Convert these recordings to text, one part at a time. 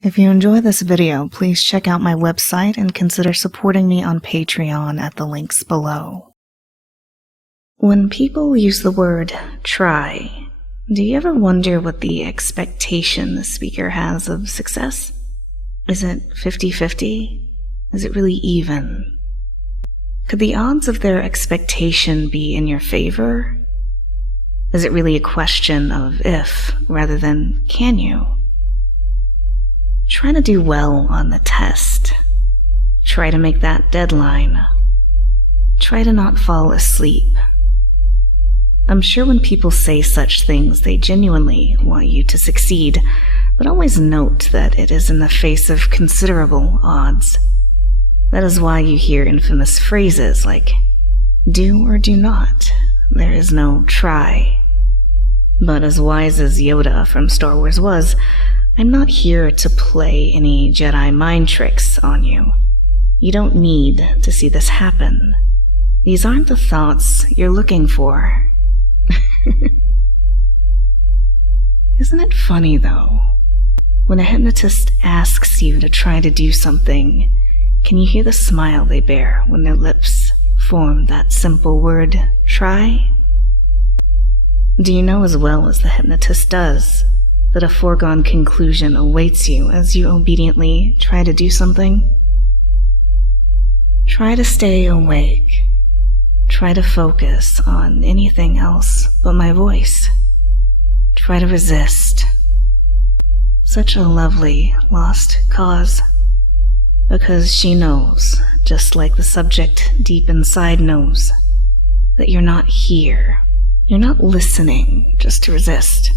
If you enjoy this video, please check out my website and consider supporting me on Patreon at the links below. When people use the word try, do you ever wonder what the expectation the speaker has of success? Is it 50-50? Is it really even? Could the odds of their expectation be in your favor? Is it really a question of if rather than can you? Try to do well on the test. Try to make that deadline. Try to not fall asleep. I'm sure when people say such things, they genuinely want you to succeed, but always note that it is in the face of considerable odds. That is why you hear infamous phrases like, do or do not. There is no try. But as wise as Yoda from Star Wars was, I'm not here to play any Jedi mind tricks on you. You don't need to see this happen. These aren't the thoughts you're looking for. Isn't it funny, though? When a hypnotist asks you to try to do something, can you hear the smile they bear when their lips form that simple word, try? Do you know as well as the hypnotist does that a foregone conclusion awaits you as you obediently try to do something? Try to stay awake. Try to focus on anything else but my voice. Try to resist. Such a lovely lost cause. Because she knows, just like the subject deep inside knows, that you're not here. You're not listening just to resist.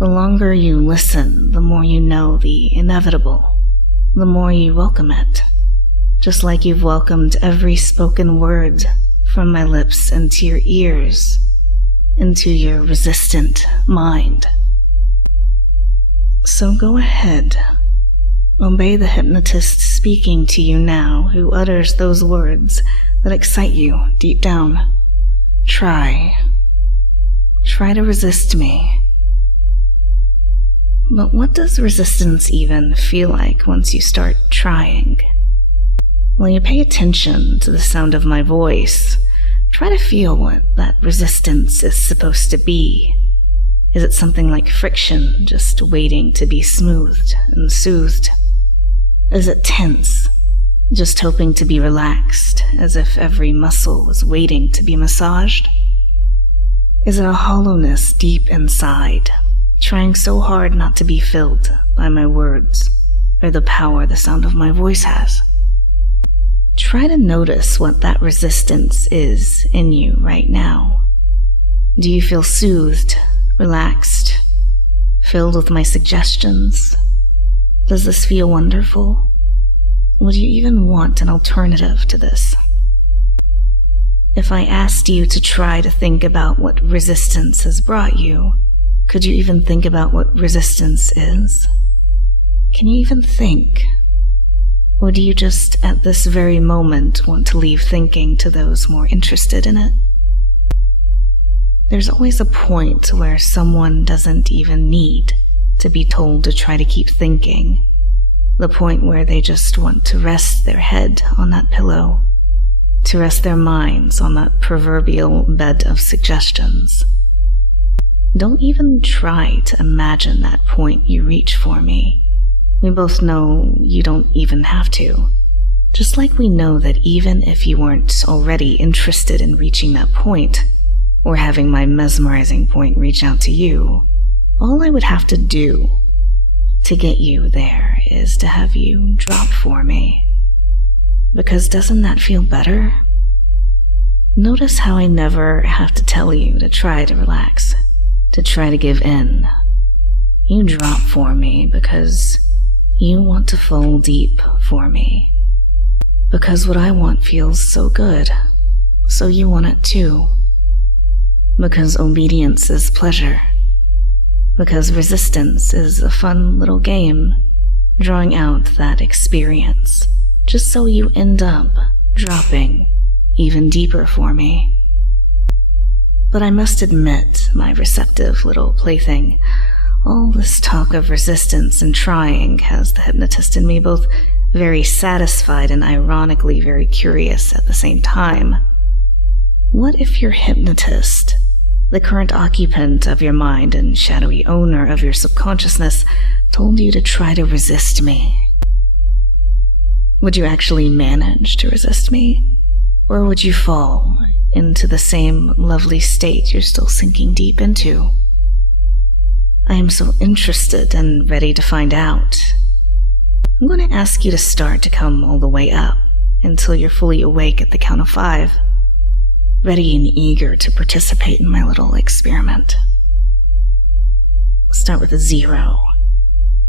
The longer you listen, the more you know the inevitable, the more you welcome it, just like you've welcomed every spoken word from my lips into your ears, into your resistant mind. So go ahead, obey the hypnotist speaking to you now who utters those words that excite you deep down. Try to resist me. But what does resistance even feel like once you start trying? Well, you pay attention to the sound of my voice. Try to feel what that resistance is supposed to be. Is it something like friction, just waiting to be smoothed and soothed? Is it tense, just hoping to be relaxed, as if every muscle was waiting to be massaged? Is it a hollowness deep inside, trying so hard not to be filled by my words or the power the sound of my voice has? Try to notice what that resistance is in you right now. Do you feel soothed, relaxed, filled with my suggestions? Does this feel wonderful? Would you even want an alternative to this? If I asked you to try to think about what resistance has brought you, could you even think about what resistance is? Can you even think? Or do you just, at this very moment, want to leave thinking to those more interested in it? There's always a point where someone doesn't even need to be told to try to keep thinking. The point where they just want to rest their head on that pillow, to rest their minds on that proverbial bed of suggestions. Don't even try to imagine that point you reach for me. We both know you don't even have to. Just like we know that even if you weren't already interested in reaching that point, or having my mesmerizing point reach out to you, all I would have to do to get you there is to have you drop for me. Because doesn't that feel better? Notice how I never have to tell you to try to relax, to try to give in. You drop for me because you want to fall deep for me. Because what I want feels so good, so you want it too. Because obedience is pleasure. Because resistance is a fun little game, drawing out that experience, just so you end up dropping even deeper for me. But I must admit, my receptive little plaything, All this talk of resistance and trying has the hypnotist in me both very satisfied and ironically very curious at the same time. What if your hypnotist, the current occupant of your mind and shadowy owner of your subconsciousness, told you to try to resist me? Would you actually manage to resist me? Or would you fall into the same lovely state you're still sinking deep into? I am so interested and ready to find out. I'm going to ask you to start to come all the way up until you're fully awake at the count of 5, ready and eager to participate in my little experiment. Start with a 0,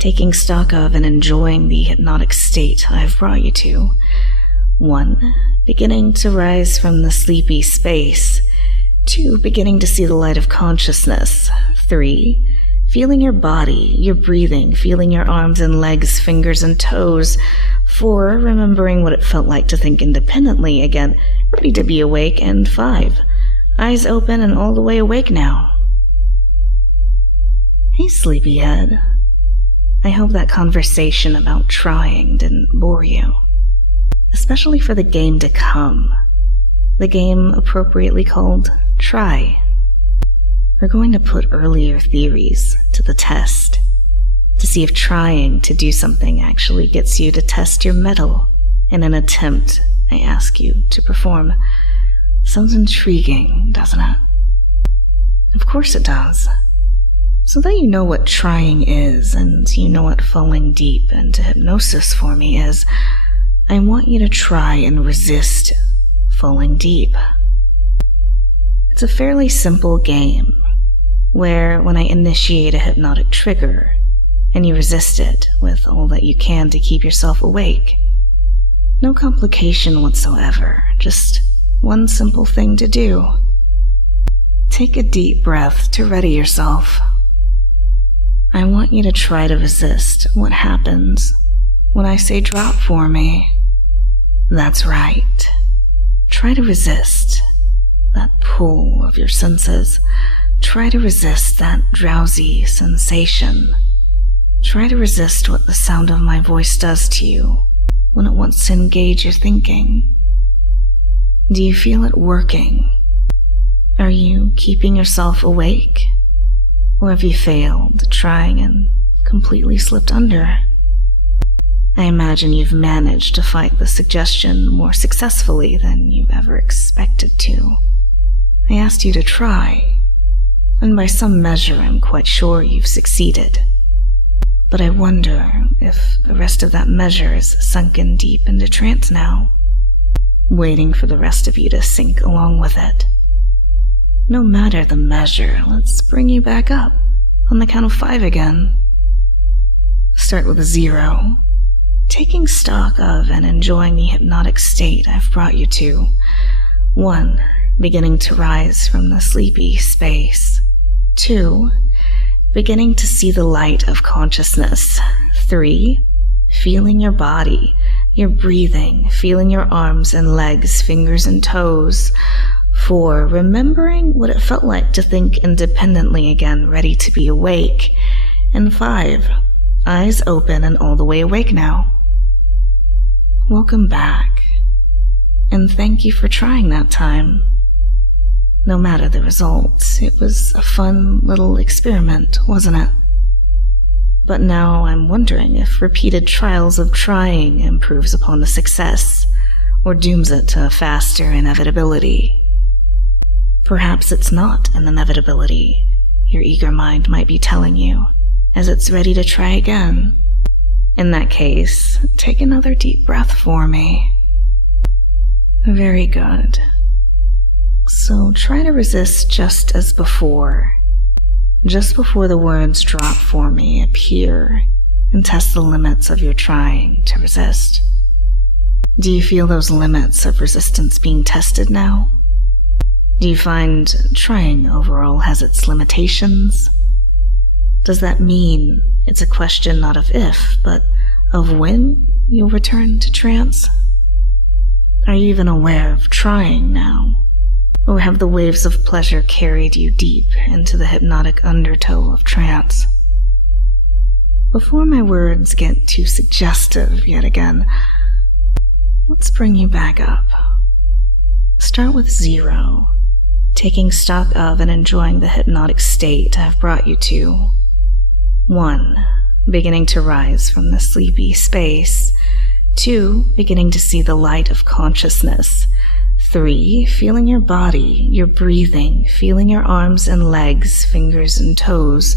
taking stock of and enjoying the hypnotic state I've brought you to. 1, beginning to rise from the sleepy space. 2, beginning to see the light of consciousness. 3, feeling your body, your breathing, feeling your arms and legs, fingers and toes. 4, remembering what it felt like to think independently, again, ready to be awake. And 5, eyes open and all the way awake now. Hey, sleepyhead. I hope that conversation about trying didn't bore you, especially for the game to come. The game appropriately called Try. We're going to put earlier theories to the test to see if trying to do something actually gets you to test your mettle in an attempt I ask you to perform. Sounds intriguing, doesn't it? Of course it does. So that you know what trying is and you know what falling deep into hypnosis for me is, I want you to try and resist falling deep. It's a fairly simple game where when I initiate a hypnotic trigger and you resist it with all that you can to keep yourself awake. No complication whatsoever, just one simple thing to do. Take a deep breath to ready yourself. I want you to try to resist what happens when I say drop for me. That's right. Try to resist that pull of your senses. Try to resist that drowsy sensation. Try to resist what the sound of my voice does to you when it wants to engage your thinking. Do you feel it working? Are you keeping yourself awake? Or have you failed, trying and completely slipped under? I imagine you've managed to fight the suggestion more successfully than you've ever expected to. I asked you to try, and by some measure I'm quite sure you've succeeded. But I wonder if the rest of that measure is sunken deep into trance now, waiting for the rest of you to sink along with it. No matter the measure, let's bring you back up on the count of 5 again. Start with a 0, taking stock of and enjoying the hypnotic state I've brought you to. 1, beginning to rise from the sleepy space. 2, beginning to see the light of consciousness. 3, feeling your body, your breathing, feeling your arms and legs, fingers and toes. 4, remembering what it felt like to think independently again, ready to be awake. And 5, eyes open and all the way awake now. Welcome back, and thank you for trying that time. No matter the results, it was a fun little experiment, wasn't it? But now I'm wondering if repeated trials of trying improves upon the success, or dooms it to faster inevitability. Perhaps it's not an inevitability, your eager mind might be telling you, as it's ready to try again. In that case, take another deep breath for me. Very good. So try to resist just as before. Just before the words drop for me, appear and test the limits of your trying to resist. Do you feel those limits of resistance being tested now? Do you find trying overall has its limitations? Does that mean it's a question not of if, but of when you'll return to trance? Are you even aware of trying now? Or have the waves of pleasure carried you deep into the hypnotic undertow of trance? Before my words get too suggestive yet again, let's bring you back up. Start with 0, taking stock of and enjoying the hypnotic state I've brought you to. 1, beginning to rise from the sleepy space. 2, beginning to see the light of consciousness. 3, feeling your body, your breathing, feeling your arms and legs, fingers and toes.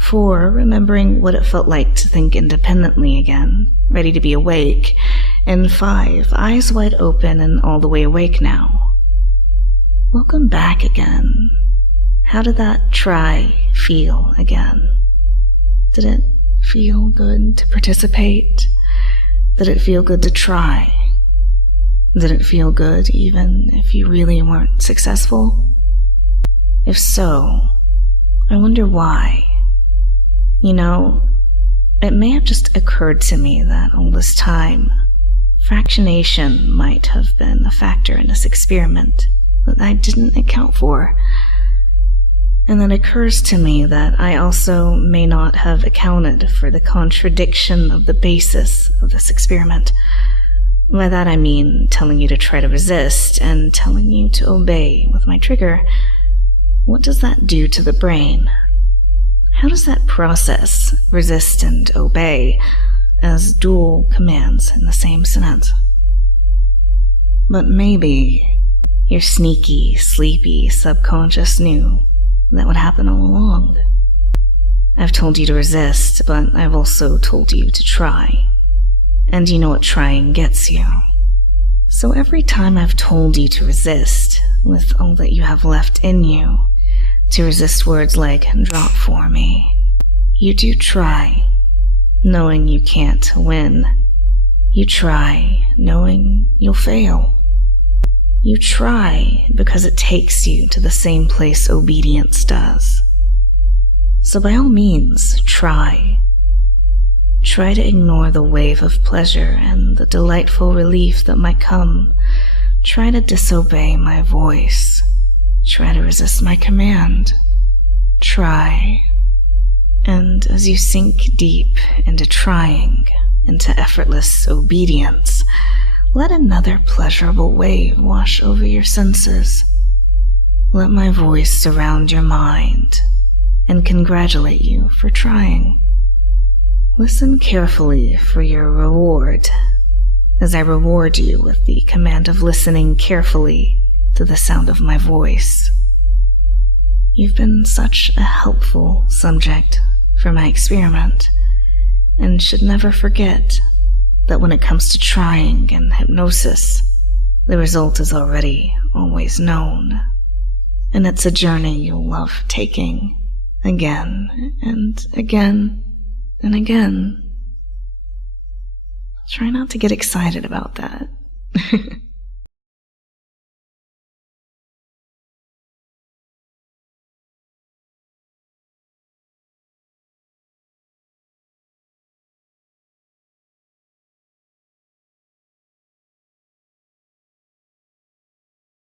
4, remembering what it felt like to think independently again, ready to be awake. And 5, eyes wide open and all the way awake now. Welcome back again. How did that try feel again? Did it feel good to participate? Did it feel good to try? Did it feel good even if you really weren't successful? If so, I wonder why. You know, it may have just occurred to me that all this time, fractionation might have been a factor in this experiment that I didn't account for. And then it occurs to me that I also may not have accounted for the contradiction of the basis of this experiment. By that I mean telling you to try to resist and telling you to obey with my trigger. What does that do to the brain? How does that process resist and obey as dual commands in the same sentence? But maybe your sneaky, sleepy subconscious knew that would happen all along. I've told you to resist, but I've also told you to try. And you know what trying gets you. So every time I've told you to resist, with all that you have left in you, to resist words like drop for me, you do try, knowing you can't win. You try, knowing you'll fail. You try because it takes you to the same place obedience does. So by all means, try. Try to ignore the wave of pleasure and the delightful relief that might come. Try to disobey my voice. Try to resist my command. Try. And as you sink deep into trying, into effortless obedience, let another pleasurable wave wash over your senses. Let my voice surround your mind and congratulate you for trying. Listen carefully for your reward, as I reward you with the command of listening carefully to the sound of my voice. You've been such a helpful subject for my experiment, and should never forget that when it comes to trying and hypnosis, the result is already always known, and it's a journey you'll love taking again and again and again. Try not to get excited about that.